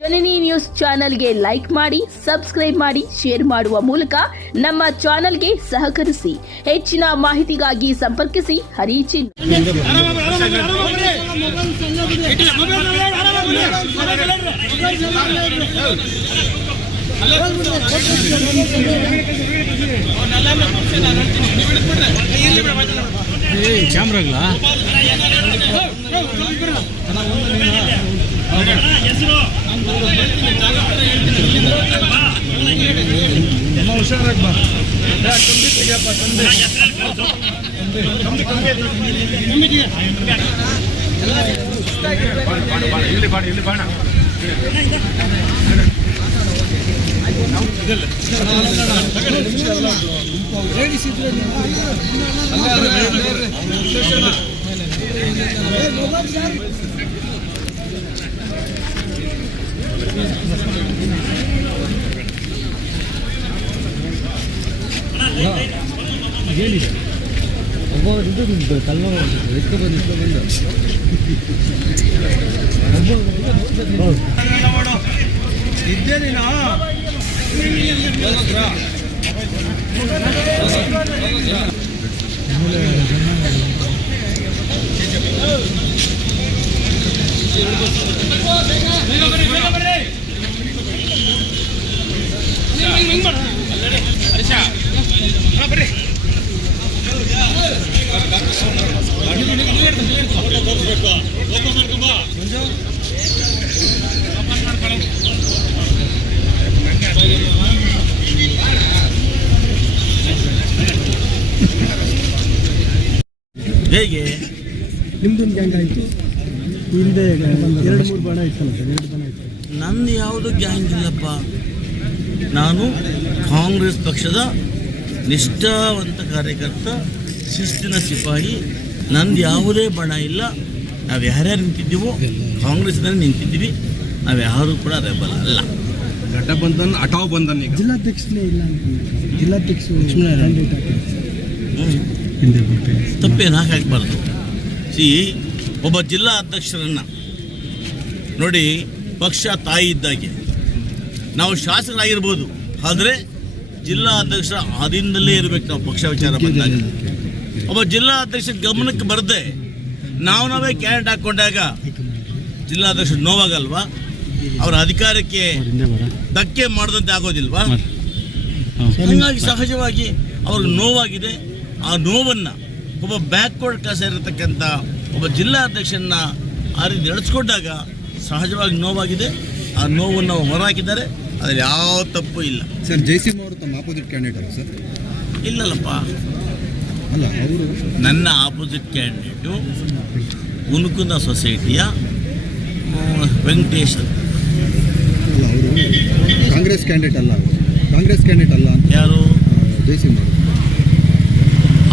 ಜನನಿ news ಚಾನೆಲ್ಗೆ like ಮಾಡಿ, subscribe ಮಾಡಿ, ಶೇರ್ ಮಾಡುವ ಮೂಲಕ ನಮ್ಮ ಚಾನೆಲ್ಗೆ ಸಹಕರಿಸಿ. ಹೆಚ್ಚಿನ ಮಾಹಿತಿಗಾಗಿ ಸಂಪರ್ಕಿಸಿ ಹರಿಚಿನ್. ಕ್ಯಾಮ್ರಾಗ್ಲಾ ಹುಷಾರಾಗಿ ಬಾ ತಂದೆ ತೆಗಿಯಪ್ಪ ಇಲ್ಲಿ ಬಾಣ ಇಲ್ಲಿ ಬಾಣ ಲೇಡೀಸ್ ಇದ್ರೆ ಏನಿದೆ ಒಬ್ಬ ಇದು ಕಲ್ವ ಎತ್ಕೊ ಬಂದು ಇದ್ದೇ ನೀನು ಬರ್ರಿ ಹೇಗೆ ನಿಮ್ದೊಂದು ಗ್ಯಾಂಗ್ ಆಯಿತು, ಹಿಂದೆ 2-3 ಬಾಣ ಇತ್ತಲ್ಲ ಸರ್, 2 ಬಾಣ ಇತ್ತು. ನಂದು ಯಾವುದು ಗ್ಯಾಂಗ್ ಇಲ್ಲಪ್ಪ. ನಾನು ಕಾಂಗ್ರೆಸ್ ಪಕ್ಷದ ನಿಷ್ಠಾವಂತ ಕಾರ್ಯಕರ್ತ, ಶಿಸ್ತಿನ ಸಿಪಾಯಿ. ನಂದು ಯಾವುದೇ ಬಣ ಇಲ್ಲ. ನಾವು ಯಾರ್ಯಾರು ನಿಂತಿದ್ದೀವೋ ಕಾಂಗ್ರೆಸ್ನಲ್ಲಿ ನಿಂತಿದ್ದೀವಿ. ನಾವು ಯಾರು ಕೂಡ ರೆಬಲ್ ಅಲ್ಲ. ಘಟಬಂಧನ್ ಅಟಾವ್ ಬಂಧನ್ ಜಿಲ್ಲಾಧ್ಯಕ್ಷನೇ ಇಲ್ಲ, ಜಿಲ್ಲಾಧ್ಯಕ್ಷರು ತಪ್ಪೇನು ಹಾಕಬಾರ್ದು. ಒಬ್ಬ ಜಿಲ್ಲಾ ಅಧ್ಯಕ್ಷರನ್ನು ನೋಡಿ, ಪಕ್ಷ ತಾಯಿ ಇದ್ದಾಗೆ. ನಾವು ಶಾಸಕರಾಗಿರ್ಬೋದು, ಆದರೆ ಜಿಲ್ಲಾ ಅಧ್ಯಕ್ಷರ ಆಧೀನದಲ್ಲೇ ಇರಬೇಕು. ನಾವು ಪಕ್ಷ ವಿಚಾರ ಬಂದಾಗ ಒಬ್ಬ ಜಿಲ್ಲಾ ಅಧ್ಯಕ್ಷ ಗಮನಕ್ಕೆ ಬರದೆ ನಾವೇ ಕ್ಯಾಂಡಿಡೇಟ್ ಹಾಕ್ಕೊಂಡಾಗ ಜಿಲ್ಲಾಧ್ಯಕ್ಷರು ನೋವಾಗಲ್ವಾ? ಅವರ ಅಧಿಕಾರಕ್ಕೆ ಧಕ್ಕೆ ಮಾಡದಂತೆ ಆಗೋದಿಲ್ವಾ? ಹಾಗಾಗಿ ಸಹಜವಾಗಿ ಅವ್ರಿಗೆ ನೋವಾಗಿದೆ. ಆ ನೋವನ್ನು ಒಬ್ಬ ಬ್ಯಾಕ್ವರ್ಡ್ ಕ್ಲಾಸ್ ಇರತಕ್ಕಂಥ ಒಬ್ಬ ಜಿಲ್ಲಾಧ್ಯಕ್ಷರನ್ನ ಆ ರೀತಿ ನಡೆಸ್ಕೊಂಡಾಗ ಸಹಜವಾಗಿ ನೋವಾಗಿದೆ. ಆ ನೋವನ್ನು ಹೊರಹಾಕಿದ್ದಾರೆ. ಅದ್ರಲ್ಲಿ ಯಾವ ತಪ್ಪು ಇಲ್ಲ. ಸರ್, ಜಯಸಿಂಹ ಅವರು ತಮ್ಮ ಆಪೋಸಿಟ್ ಕ್ಯಾಂಡಿಡೇಟ್ ಸರ್? ಇಲ್ಲಲ್ಲಪ್ಪ, ಅಲ್ಲ, ಅವರು ನನ್ನ ಆಪೋಸಿಟ್ ಕ್ಯಾಂಡಿಡೇಟು ಉನುಕುಂದ ಸೊಸೈಟಿಯ ವೆಂಕಟೇಶ್. ಅಲ್ಲ, ಅವರು ಕಾಂಗ್ರೆಸ್ ಕ್ಯಾಂಡಿಡೇಟ್ ಅಲ್ಲ. ಕಾಂಗ್ರೆಸ್ ಕ್ಯಾಂಡಿಡೇಟ್ ಅಲ್ಲ ಅಂತ ಯಾರು? ಜಯಸಿಂಹ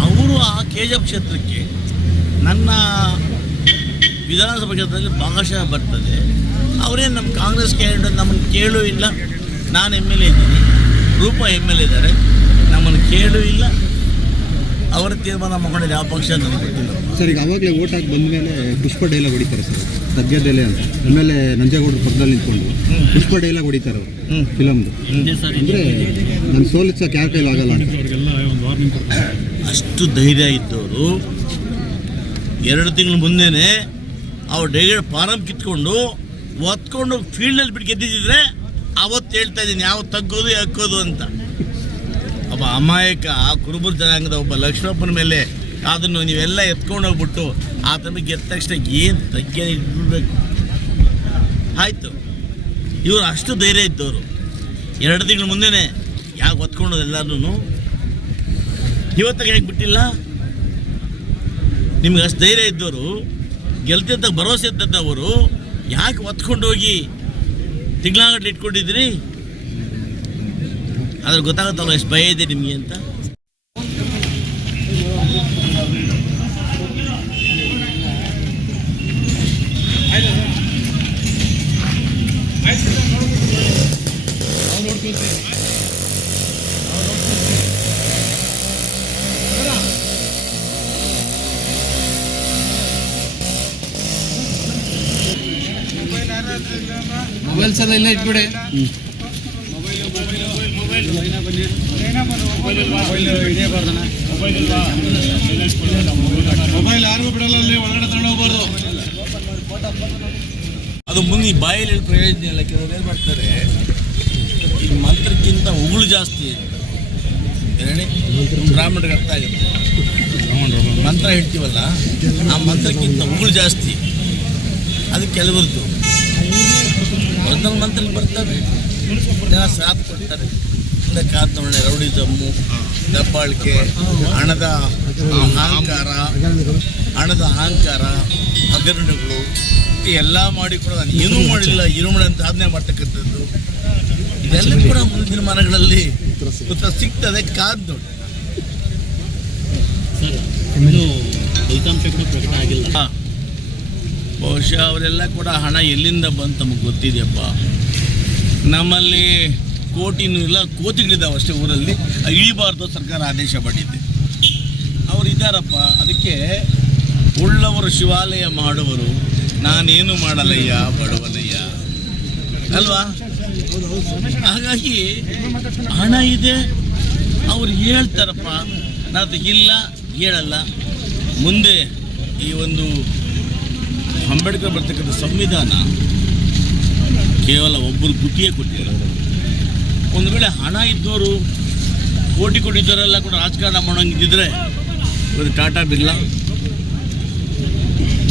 ಅವರು ಆ KGF ಕ್ಷೇತ್ರಕ್ಕೆ ನನ್ನ ವಿಧಾನಸಭಾ ಕ್ಷೇತ್ರದಲ್ಲಿ ಭಾಗಶಃ ಬರ್ತದೆ. ಅವರೇನು ನಮ್ಮ ಕಾಂಗ್ರೆಸ್ ಕ್ಯಾಂಡಿಡೇಟ್ ನಮ್ಮನ್ನು ಕೇಳೂ ಇಲ್ಲ. ನಾನು MLA ಇದ್ದೀನಿ, ರೂಪ MLA ಇದ್ದಾರೆ, ನಮ್ಮನ್ನು ಕೇಳೂ ಇಲ್ಲ. ಅವರ ತೀರ್ಮಾನ ಮಾಡ್ಕೊಂಡಿದ್ದು ಯಾವ ಪಕ್ಷ ನನಗೆ ಗೊತ್ತಿಲ್ಲ ಸರ್. ಈಗ ಅವಾಗಲೇ ಓಟ್ ಹಾಕಿ ಬಂದ ಮೇಲೆ ಪುಷ್ಪ ಡೈಲಾಗ್ ಹೊಡಿತಾರೆ ಸರ್, ಸದ್ಯದಲ್ಲೇ ಅಂತ. ಆಮೇಲೆ ನಂಜೇಗೌಡರು ಪಕ್ಕದಲ್ಲಿ ನಿಂತ್ಕೊಂಡು ಪುಷ್ಪ ಡೈಲಾಗ್ ಹೊಡಿತಾರೆ ಅವರು ಫಿಲಮ್ದು. ಅಂದರೆ ನನ್ನ ಸೋಲಿಸೋಕೆ ಯಾರ ಕೈಲಿ ಆಗಲ್ಲ ಅಂತ. ಅಷ್ಟು ಧೈರ್ಯ ಇದ್ದವರು 2 ತಿಂಗಳ ಮುಂದೆನೇ ಅವ್ರು ಡೈರೆಕ್ಟ್ ಫಾರಂ ಕಿತ್ಕೊಂಡು ಒತ್ಕೊಂಡು ಫೀಲ್ಡಲ್ಲಿ ಬಿಟ್ಟು ಗೆದ್ದಿದ್ದರೆ ಅವತ್ತು ಹೇಳ್ತಾ ಇದ್ದೀನಿ ಯಾವ ತಗ್ಗೋದು ಹಾಕೋದು ಅಂತ. ಒಬ್ಬ ಅಮಾಯಕ ಕುರುಬರ ಜನಾಂಗದ ಒಬ್ಬ ಲಕ್ಷ್ಮಪ್ಪನ ಮೇಲೆ ಅದನ್ನು ನೀವೆಲ್ಲ ಎತ್ಕೊಂಡು ಹೋಗ್ಬಿಟ್ಟು ಆತನ ಗೆದ್ದ ತಕ್ಷಣ ಏನು ತಗ್ಗೆ ಇಡಬೇಕು? ಆಯಿತು, ಇವರು ಅಷ್ಟು ಧೈರ್ಯ ಇದ್ದವರು 2 ತಿಂಗಳ ಮುಂದೆನೇ ಯಾಕೆ ಒತ್ಕೊಂಡೋದು ಎಲ್ಲರೂ ಇವತ್ತಾಗ ಹೇಗೆ ಬಿಟ್ಟಿಲ್ಲ? ನಿಮ್ಗೆ ಅಷ್ಟು ಧೈರ್ಯ ಇದ್ದವರು, ಗೆಲ್ತಿದ್ದ ಭರವಸೆ ಇದ್ದವರು ಯಾಕೆ ಒತ್ಕೊಂಡು ಹೋಗಿ ತಿಂಗಳಾಗಟ್ಲೆ ಇಟ್ಕೊಂಡಿದ್ದೀರಿ? ಅದ್ರ ಗೊತ್ತಾಗುತ್ತಲ್ಲ ಎಷ್ಟು ಭಯ ಇದೆ ನಿಮಗೆ ಅಂತ. ಮೊಬೈಲ್ ಸರ್ ಇಲ್ಲ ಇಟ್ಬಿಡಿ. ಮೊಬೈಲ್ ಯಾರಿಗೂ ಬಿಡಲ್ಲ, ಅಲ್ಲಿ ಒಳಗಡೆ ತಗೊಂಡು ಹೋಗ್ಬಾರ್ದು. ಅದು ಮುಂದೆ ಬಾಯಲ್ಲಿ ಪ್ರಯೋಜನ ಇಲ್ಲ. ಕೆಲವರು ಏನು ಮಾಡ್ತಾರೆ, ಈ ಮಂತ್ರಕ್ಕಿಂತ ಉಗುಳು ಜಾಸ್ತಿ ಹೇಳಿ ಬ್ರಾಹ್ಮಣರಿಗೆ ಅರ್ಥ ಆಗುತ್ತೆ. ಮಂತ್ರ ಹೇಳ್ತೀವಲ್ಲ, ಆ ಮಂತ್ರಕ್ಕಿಂತ ಉಗುಳು ಜಾಸ್ತಿ. ಅದು ಕೆಲವರದ್ದು ಒಂದೊಂದು ಮಂತ್ರ ಬರ್ತವೆ, ಜನ ಸಾಥ್ ಕೊಡ್ತಾರೆ. ಕಾತೊಳ್ಳೆ, ರೌಡಿಸಮ್ಮು, ದಬ್ಬಾಳಿಕೆ, ಹಣದ ಅಹಂಕಾರ, ಹಗರಣಗಳು ಎಲ್ಲ ಮಾಡಿ ಕೂಡ ನಾನು ಏನೂ ಮಾಡಿಲ್ಲ, ಏನೂ ಮಾಡಿ ಅಂತ ಸಾಧನೆ ಮಾಡ್ತಕ್ಕಂಥದ್ದು, ಇದೆಲ್ಲ ಕೂಡ ಮುಂದಿನ ದಿನಮಾನಗಳಲ್ಲಿ ಉತ್ತರ ಸಿಗ್ತದೆ. ಕಾದ್ ನೋಡಿ. ಬಹುಶಃ ಅವರೆಲ್ಲ ಕೂಡ ಹಣ ಎಲ್ಲಿಂದ ಬಂತು ನಮಗೆ ಗೊತ್ತಿದೆಯಪ್ಪ. ನಮ್ಮಲ್ಲಿ ಕೋಟಿನೂ ಇಲ್ಲ, ಕೋಟಿಗಳಿದ್ದಾವೆ ಅಷ್ಟೇ ಊರಲ್ಲಿ. ಇಳಿಬಾರ್ದು ಸರ್ಕಾರ ಆದೇಶ ಮಾಡಿದ್ದೆ. ಅವರು ಇದ್ದಾರಪ್ಪ. ಅದಕ್ಕೆ ಉಳ್ಳವರು ಶಿವಾಲಯ ಮಾಡುವರು, ನಾನೇನು ಮಾಡಲಯ್ಯ ಬಡವನಯ್ಯ ಅಲ್ವಾ. ಹಾಗಾಗಿ ಹಣ ಇದೆ, ಅವ್ರು ಹೇಳ್ತಾರಪ್ಪ, ನಾನು ಇಲ್ಲ ಹೇಳಲ್ಲ. ಮುಂದೆ ಈ ಒಂದು ಅಂಬೇಡ್ಕರ್ ಬರ್ತಕ್ಕಂಥ ಸಂವಿಧಾನ ಕೇವಲ ಒಬ್ಬರು ಗುತ್ತಿಗೆ ಕೊಟ್ಟಿಲ್ಲ. ಒಂದು ವೇಳೆ ಹಣ ಇದ್ದವರು, ಕೋಟಿ ಕೊಟ್ಟಿದ್ದವರೆಲ್ಲ ಕೂಡ ರಾಜಕಾರಣ ಮಾಡೋಂಗಿದ್ದರೆ ಇವತ್ತು ಟಾಟಾ ಬಿರ್ಲಾ,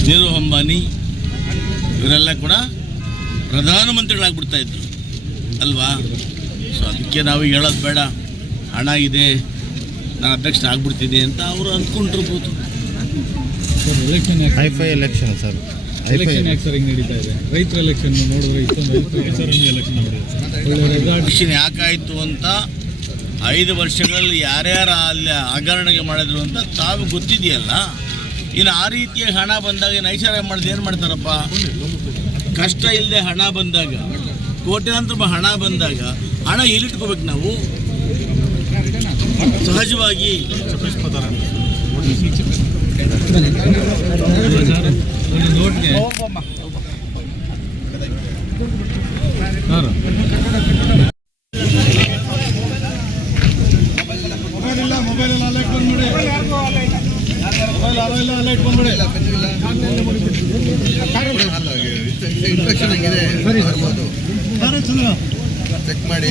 ನೀರು ಅಂಬಾನಿ ಇವರೆಲ್ಲ ಕೂಡ ಪ್ರಧಾನಮಂತ್ರಿಗಳಾಗ್ಬಿಡ್ತಾ ಇದ್ರು ಅಲ್ವಾ. ಸೊ ಅದಕ್ಕೆ ನಾವು ಹೇಳೋದು ಬೇಡ, ಹಣ ಇದೆ, ನಾನು ಅಧ್ಯಕ್ಷ ಆಗ್ಬಿಡ್ತೀನಿ ಅಂತ ಅವರು ಅಂದ್ಕೊಂಡಿರ್ಬೋದು. ಹೈಫೈ ಎಲೆಕ್ಷನ್ ಸರ್, ಎಲೆಕ್ಷನ್ ಯಾಕೆ ಸರ್ ಹಿಂಗೆ ನಡೀತಾ ಇದೆ? ರೈತರ ಎಲೆಕ್ಷನ್ ನೋಡಿದ್ರೆ ಎಲೆಕ್ಷನ್ ಯಾಕಾಯಿತು ಅಂತ 5 ವರ್ಷಗಳಲ್ಲಿ ಯಾರ್ಯಾರು ಅಲ್ಲಿ ಹಗರಣೆ ಮಾಡಿದ್ರು ಅಂತ ತಾವು ಗೊತ್ತಿದೆಯಲ್ಲ. ಇನ್ನು ಆ ರೀತಿಯ ಹಣ ಬಂದಾಗ ನೈಷಾರ್ಯ ಮಾಡಿದ್ರೆ ಏನು ಮಾಡ್ತಾರಪ್ಪ? ಕಷ್ಟ ಇಲ್ಲದೆ ಹಣ ಬಂದಾಗ, ಕೋಟ್ಯಾಂತರ ರೂಪಾಯಿ ಹಣ ಬಂದಾಗ ಹಣ ಎಲ್ಲಿಟ್ಕೋಬೇಕು ನಾವು? ಸಹಜವಾಗಿ ನೋಟ್ಗೆ ಮೊಬೈಲ್ ಅಲೈಟ್ ಬಂದ್ಬಿಡಿ, ಮೊಬೈಲ್ ಅಲೈಟ್ ಬಂದ್ಬಿಡಿ. ಇನ್ಫೆಕ್ಷನ್ ಆಗಿದೆ ಚೆಕ್ ಮಾಡಿ.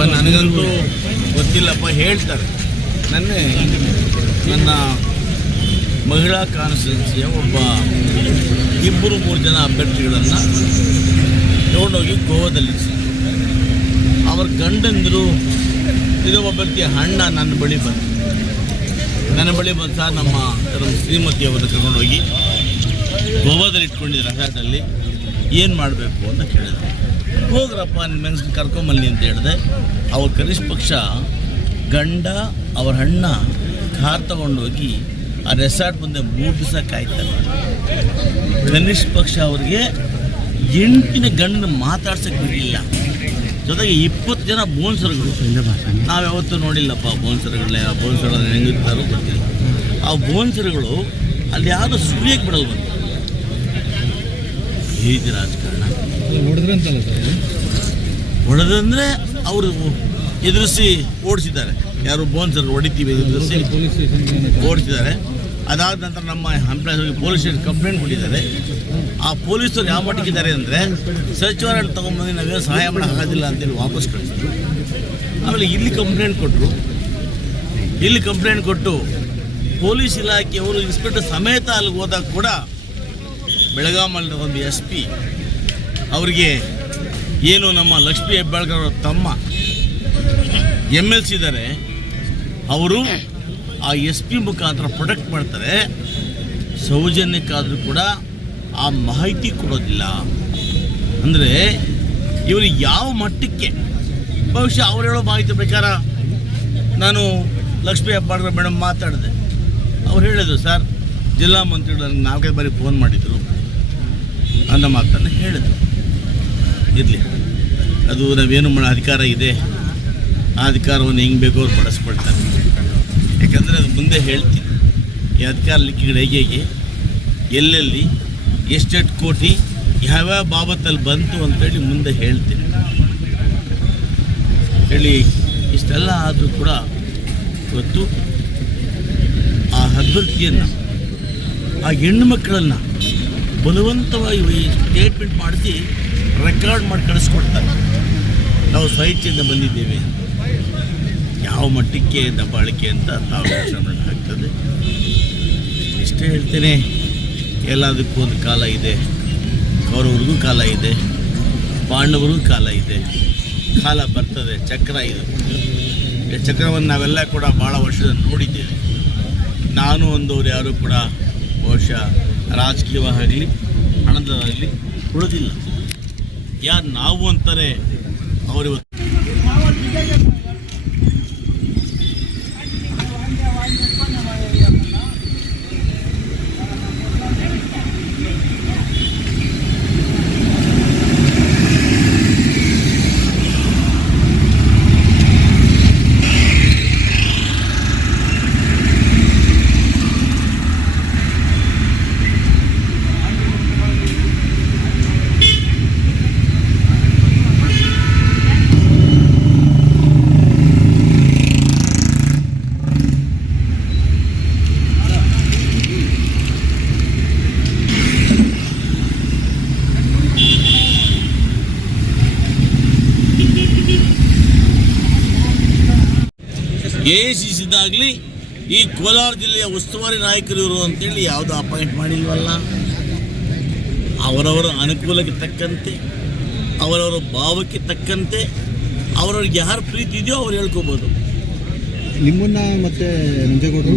ನನಗಂತೂ ಗೊತ್ತಿಲ್ಲಪ್ಪ, ಹೇಳ್ತಾರೆ. ನನ್ನ ಮಹಿಳಾ ಕಾನ್ಸ್ಟಿಟ್ಯೂನ್ಸಿಯ ಒಬ್ಬ 2-3 ಜನ ಅಭ್ಯರ್ಥಿಗಳನ್ನು ತಗೊಂಡೋಗಿ ಗೋವಾದಲ್ಲಿ ಅವ್ರ ಗಂಡಂದರು ಇದು ಅಭ್ಯರ್ಥಿಯ ಅಣ್ಣ ನನ್ನ ಬಳಿ ಬಂದು ಸಹ ನಮ್ಮ ಶ್ರೀಮತಿಯವರನ್ನು ಕರ್ಕೊಂಡೋಗಿ ಗೋವಾದಲ್ಲಿ ಇಟ್ಕೊಂಡಿದ್ದ ರೆಸಾರ್ಟಲ್ಲಿ ಏನು ಮಾಡಬೇಕು ಅಂತ ಕೇಳಿದ್ರು. ಹೋಗ್ರಪ್ಪ ನಿಮ್ಮ ಮೆಣಸನ್ನು ಕರ್ಕೊಂಬಲ್ಲಿ ಅಂತ ಹೇಳಿದೆ. ಅವ್ರ ಕನಿಷ್ಠ ಪಕ್ಷ ಗಂಡ ಅವ್ರ ಅಣ್ಣ ಕಾರ್ ತಗೊಂಡೋಗಿ ಆ ರೆಸಾರ್ಟ್ ಮುಂದೆ 3 ದಿವಸ ಕಾಯ್ತಾರೆ. ಕನಿಷ್ಠ ಪಕ್ಷ ಅವ್ರಿಗೆ 8 ಗಂಡನ ಮಾತಾಡ್ಸೋಕ್ಕೆ ಬಿಡಲಿಲ್ಲ. ಜೊತೆಗೆ 20 ಜನ ಬೋನ್ಸರ್ಗಳು. ನಾವು ಯಾವತ್ತೂ ನೋಡಿಲ್ಲಪ್ಪ ಬೋನ್ಸರ್ಗಳೇ. ಆ ಬೋನ್ಸರ್ಗಳು ಹೆಂಗಿರ್ತಾರೋ ಗೊತ್ತಿಲ್ಲ. ಆ ಬೋನ್ಸರ್ಗಳು ಅಲ್ಲಿ ಯಾವುದೋ ಸುಳಿಯಕ್ಕೆ ಬಿಡಲ್ಲ ಬಂದು ಈ ರೀತಿ ರಾಜಕಾರಣ ಹೊಡೆದಂದರೆ ಅವರು ಎದುರಿಸಿ ಓಡಿಸಿದ್ದಾರೆ. ಯಾರು ಬೋನ್ಸರ್ ಹೊಡಿತೀವಿ ಎದುರಿಸಿ ಓಡಿಸಿದ್ದಾರೆ. ಅದಾದ ನಂತರ ನಮ್ಮ ಎಂಪ್ಲಾಯ್ಸ್ ಹೋಗಿ ಪೊಲೀಸ್ ಸ್ಟೇಷನ್ ಕಂಪ್ಲೇಂಟ್ ಕೊಟ್ಟಿದ್ದಾರೆ. ಆ ಪೊಲೀಸರು ಯಾವ ಮಟ್ಟಿಗಿದ್ದಾರೆ ಅಂದರೆ ಸರ್ಚ್ ವಾರೆಂಟ್ ತೊಗೊಂಬಂದು ನಾವೇನು ಸಹಾಯ ಮಾಡೋಕ್ಕಾಗೋದಿಲ್ಲ ಅಂತೇಳಿ ವಾಪಸ್ ಕಳಿಸಿದ್ರು. ಆಮೇಲೆ ಇಲ್ಲಿ ಕಂಪ್ಲೇಂಟ್ ಕೊಟ್ಟು ಪೊಲೀಸ್ ಇಲಾಖೆಯವರು ಇನ್ಸ್ಪೆಕ್ಟರ್ ಸಮೇತ ಅಲ್ಲಿಗೆ ಹೋದಾಗ ಕೂಡ ಬೆಳಗಾಮಲ್ಲಿ ಒಂದು SP ಅವರಿಗೆ ಏನು ನಮ್ಮ ಲಕ್ಷ್ಮೀ ಹೆಬ್ಬಾಳ್ಕರ್ ಅವರ ತಮ್ಮ MLC ಇದ್ದಾರೆ, ಅವರು ಆ SP ಮುಖಾಂತರ ಪ್ರೊಟೆಕ್ಟ್ ಮಾಡ್ತಾರೆ. ಸೌಜನ್ಯಕ್ಕಾದರೂ ಕೂಡ ಆ ಮಾಹಿತಿ ಕೊಡೋದಿಲ್ಲ. ಅಂದರೆ ಇವರು ಯಾವ ಮಟ್ಟಕ್ಕೆ, ಬಹುಶಃ ಅವ್ರು ಹೇಳೋ ಮಾಹಿತಿ ಪ್ರಕಾರ ನಾನು ಲಕ್ಷ್ಮೀ ಹೆಬ್ಬಾಳ್ಕರ್ ಮೇಡಮ್ ಮಾತಾಡಿದೆ. ಅವ್ರು ಹೇಳಿದ್ರು, ಸರ್ ಜಿಲ್ಲಾ ಮಂತ್ರಿಗಳು ನನಗೆ 4-5 ಬಾರಿ ಫೋನ್ ಮಾಡಿದರು ಅನ್ನೋ ಮಾತನ್ನು ಹೇಳಿದ್ರು. ಇರಲಿ, ಅದು ನಾವೇನು ಮಾಡೋ ಅಧಿಕಾರ ಇದೆ, ಆ ಅಧಿಕಾರವನ್ನು ಹೆಂಗೆ ಬೇಕೋ ಅವ್ರು ಬಳಸ್ಕೊಳ್ತಾರೆ. ಯಾಕಂದರೆ ಅದು ಮುಂದೆ ಹೇಳ್ತೀನಿ, ಈ ಅಧಿಕಾರ ಲಿಕ್ಕಿಗಳು ಹೇಗೆ ಎಲ್ಲೆಲ್ಲಿ ಎಷ್ಟೆಷ್ಟು ಕೋಟಿ ಯಾವ್ಯಾವ ಬಾಬತ್ತಲ್ಲಿ ಬಂತು ಅಂತೇಳಿ ಮುಂದೆ ಹೇಳ್ತೀನಿ. ಹೇಳಿ ಇಷ್ಟೆಲ್ಲ ಆದರೂ ಕೂಡ ಇವತ್ತು ಆ ಅಭ್ಯರ್ಥಿಯನ್ನು, ಆ ಹೆಣ್ಣು ಮಕ್ಕಳನ್ನು ಬಲವಂತವಾಗಿ ಸ್ಟೇಟ್ಮೆಂಟ್ ಮಾಡಿಸಿ ರೆಕಾರ್ಡ್ ಮಾಡಿ ಕಳಿಸ್ಕೊಡ್ತಾರೆ. ನಾವು ಸ್ವಇಚ್ಛೆಯಿಂದ ಬಂದಿದ್ದೇವೆ. ಯಾವ ಮಟ್ಟಕ್ಕೆ ದಬ್ಬಾಳಿಕೆ ಅಂತ ತಾವು ಯೋಚನೆ ಆಗ್ತದೆ. ಇಷ್ಟೇ ಹೇಳ್ತೇನೆ, ಎಲ್ಲದಕ್ಕೂ ಒಂದು ಕಾಲ ಇದೆ. ಕೌರವ್ರಿಗೂ ಕಾಲ ಇದೆ, ಪಾಂಡವರಿಗೂ ಕಾಲ ಇದೆ. ಕಾಲ ಬರ್ತದೆ, ಚಕ್ರ ಇದು. ಈ ಚಕ್ರವನ್ನು ನಾವೆಲ್ಲ ಕೂಡ ಭಾಳ ವರ್ಷದ ನೋಡಿದ್ದೇವೆ. ನಾನು ಒಂದವ್ರು ಯಾರೂ ಕೂಡ ಬಹುಶಃ ರಾಜಕೀಯವಾಗಲಿ ಹಣದಾಗಲಿ ಉಳಿದಿಲ್ಲ. ಯಾರು ನಾವು ಅಂತಾರೆ ಅವರಿವತ್ತು AICCದಾಗಲಿ ಈ ಕೋಲಾರ ಜಿಲ್ಲೆಯ ಉಸ್ತುವಾರಿ ನಾಯಕರು ಇವರು ಅಂತೇಳಿ ಯಾವುದೂ ಅಪಾಯಿಂಟ್ ಮಾಡಿಲ್ವಲ್ಲ. ಅವರವರ ಅನುಕೂಲಕ್ಕೆ ತಕ್ಕಂತೆ, ಅವರವರ ಭಾವಕ್ಕೆ ತಕ್ಕಂತೆ ಅವರವ್ರಿಗೆ ಯಾರು ಪ್ರೀತಿ ಇದೆಯೋ ಅವ್ರು ಹೇಳ್ಕೋಬೋದು. ನಿಮ್ಮನ್ನ ಮತ್ತೆ ನಂಜೇಗೌಡರು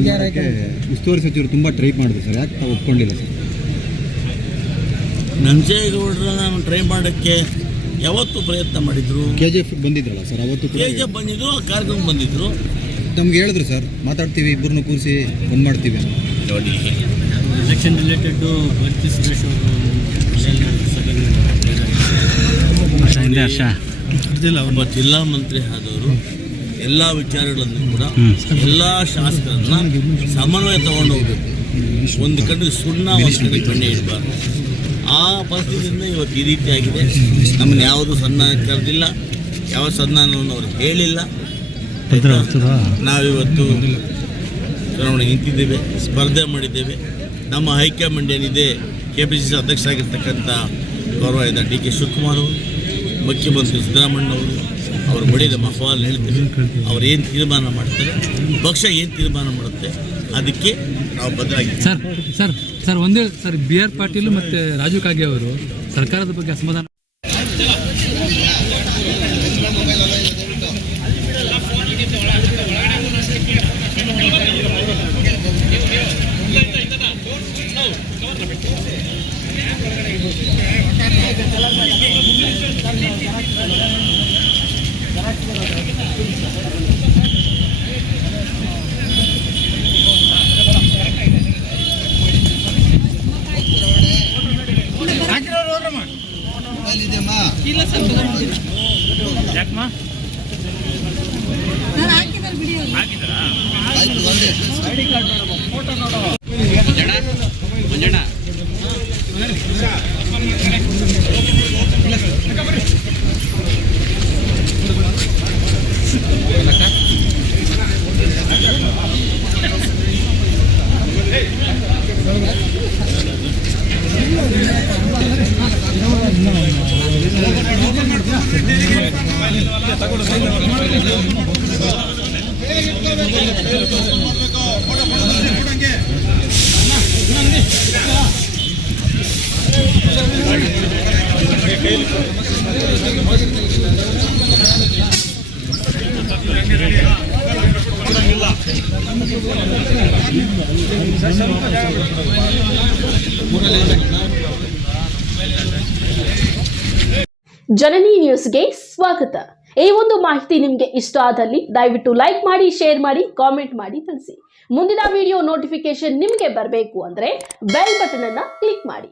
ಉಸ್ತುವಾರಿ ಸಚಿವರು ತುಂಬ ಟ್ರೈ ಮಾಡಿದ್ರು ಸರ್, ಯಾಕೆ ತಾವು ಒಪ್ಕೊಂಡಿಲ್ಲ ಸರ್? ನಂಜೇಗೌಡರ ನಾನು ಟ್ರೈ ಮಾಡೋಕ್ಕೆ ಯಾವತ್ತೂ ಪ್ರಯತ್ನ ಮಾಡಿದರು. KGF ಬಂದಿದ್ರಲ್ಲ ಸರ್, ಅವತ್ತು KGF ಬಂದಿದ್ರು, ಆ ಕಾರ್ಯಕ್ರಮ ಬಂದಿದ್ದರು. ನಮ್ಗೆ ಹೇಳಿದ್ರು ಸರ್, ಮಾತಾಡ್ತೀವಿ, ಇಬ್ಬರನ್ನು ಕೂರಿಸಿ ಬಂದ್ ಮಾಡ್ತೀವಿ ನೋಡಿ. ಎಲೆಕ್ಷನ್ ರಿಲೇಟೆಡ್ ಭರ್ತಿ ಸುರೇಶ್ ಅವರು ಒಬ್ಬ ಜಿಲ್ಲಾ ಮಂತ್ರಿ ಆದವರು ಎಲ್ಲ ವಿಚಾರಗಳನ್ನು ಕೂಡ ಎಲ್ಲ ಶಾಸಕರನ್ನ ಸಮನ್ವಯ ತಗೊಂಡು ಹೋಗ್ಬೇಕು. ಒಂದು ಕಡೆ ಸುಣ್ಣ, ಒಂದು ಕಡೆ ಬೆಣ್ಣೆ ಇಡಬಾರ್ದು. ಆ ಪರಿಸ್ಥಿತಿಯಿಂದ ಇವತ್ತು ಈ ರೀತಿ ಆಗಿದೆ. ನಮ್ಮನ್ನು ಯಾವುದು ಸನ್ಮಾನ ಕರೆದಿಲ್ಲ, ಯಾವ ಸನ್ಮಾನವನ್ನು ಅವರು ಹೇಳಿಲ್ಲ. ನಾವಿವತ್ತು ಚುನಾವಣೆಗೆ ನಿಂತಿದ್ದೇವೆ, ಸ್ಪರ್ಧೆ ಮಾಡಿದ್ದೇವೆ. ನಮ್ಮ ಹೈಕಮಾಂಡ್ ಏನಿದೆ, KPCC ಅಧ್ಯಕ್ಷರಾಗಿರ್ತಕ್ಕಂಥ ಗೌರವಾಯುಧ DK ಶಿವಕುಮಾರ್ ಅವರು, ಮುಖ್ಯಮಂತ್ರಿ ಸಿದ್ದರಾಮಯ್ಯನವರು, ಅವರು ಬಡಿದ ಅಹವಾಲು ಹೇಳ್ತೀವಿ. ಅವ್ರು ಏನು ತೀರ್ಮಾನ ಮಾಡ್ತಾರೆ, ಪಕ್ಷ ಏನು ತೀರ್ಮಾನ ಮಾಡುತ್ತೆ, ಅದಕ್ಕೆ ನಾವು ಬದಲಾಗಿದ್ದೀವಿ. ಸರ್ ಒಂದೇ ಸರ್, BR ಪಾಟೀಲ್ ಮತ್ತು ರಾಜು ಕಾಗೆ ಅವರು ಸರ್ಕಾರದ ಬಗ್ಗೆ ಅಸಮಾಧಾನ. ಜನನಿ ನ್ಯೂಸ್ಗೆ ಸ್ವಾಗತ. ಈ ಒಂದು ಮಾಹಿತಿ ನಿಮಗೆ ಇಷ್ಟ ಆದಲ್ಲಿ ದಯವಿಟ್ಟು ಲೈಕ್ ಮಾಡಿ, ಶೇರ್ ಮಾಡಿ, ಕಾಮೆಂಟ್ ಮಾಡಿ ತಿಳಿಸಿ. ಮುಂದಿನ ವಿಡಿಯೋ ನೋಟಿಫಿಕೇಶನ್ ನಿಮಗೆ ಬರಬೇಕು ಅಂದ್ರೆ ಬೆಲ್ ಬಟನ್ ಅನ್ನ ಕ್ಲಿಕ್ ಮಾಡಿ.